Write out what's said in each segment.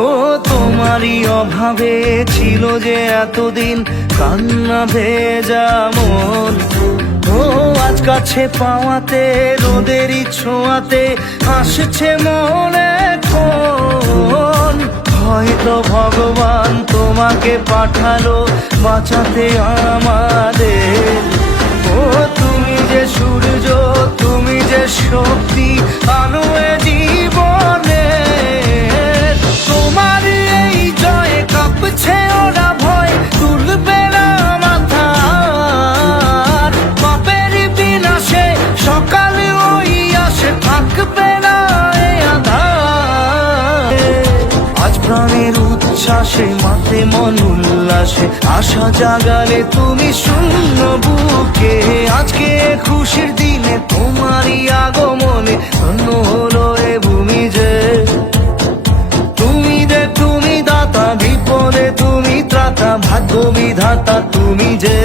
ও তোমারই অভাবে ছিল যে এতদিন কান্না ভেজা মন। ও আজ কাছে পাওয়াতে রোদেরই ছোঁয়াতে আসছে মনে কোন। হয়তো ভগবান তোমাকে পাঠালো বাঁচাতে আমাদের। ও তুমি যে সূর্য, তুমি যে শক্তি, আলো এ জীবনে। তোমার এই জয় কাঁপছে ওরা ভয়, তুলবে না মাথা। পাপের বিনাশে সকালে ওই আসে, থাকবে না এই আধার। আজ প্রাণের উচ্ছ্বাসে মাতে মন উল্লাসে আশা জাগালে তুমি শূন্য বুকে। আজকে খুশির দিনে তোমারই আগমনে ধন্য হলো এ ভূমি যে। তুমি দাতা, বিপদে তুমি ত্রাতা, ভাগ্য বিধাতা তুমি যে।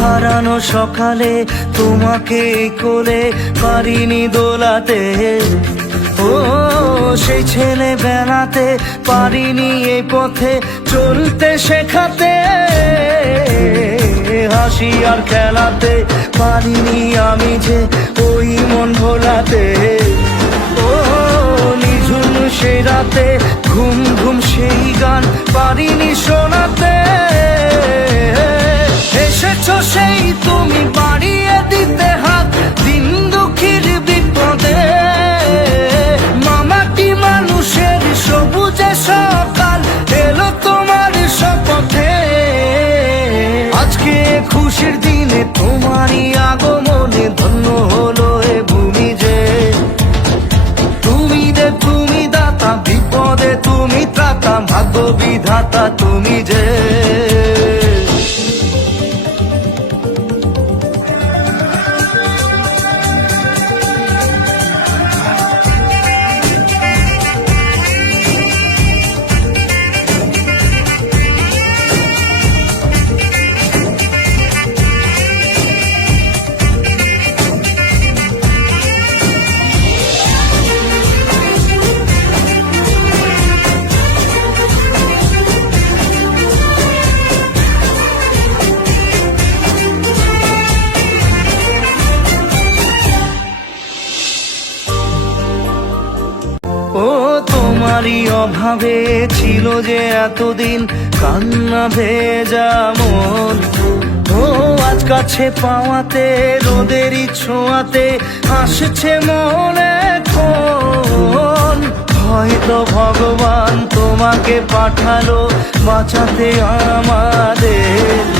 হারানো সকালে তোমাকে কোলে পারিনি দোলাতে। ও সেই ছেলে বেলাতে পারিনি এই পথে চলতে শেখাতে। হাসি আর খেলাতে পারিনি আমি যে ওই মন ভোলাতে। ও নিঝুম সেই রাতে ঘুম ঘুম সেই গান পারিনি শোনাতে। এসেছো সেই তুমি বাড়িয়ে দিতে হাত দিন দুঃখীর বিপদে। মামাটি মানুষের সবুজে সকাল এলো তোমার শপথে। আজকে খুশির দিনে তোমারই আগমনে ধন্য হলো এ ভূমি যে। তুমি দাতা, বিপদে তুমি ত্রাতা, ভাগ্য বিধাতা তুমি যে। ও তোমারই অভাবে ছিল যে এতদিন কান্না ভেজা মন। ও আজ কাছে পাওয়াতে রোদেরই ছোঁয়াতে আসছে মনে কোন। হয়তো ভগবান তোমাকে পাঠালো বাঁচাতে আমাদের।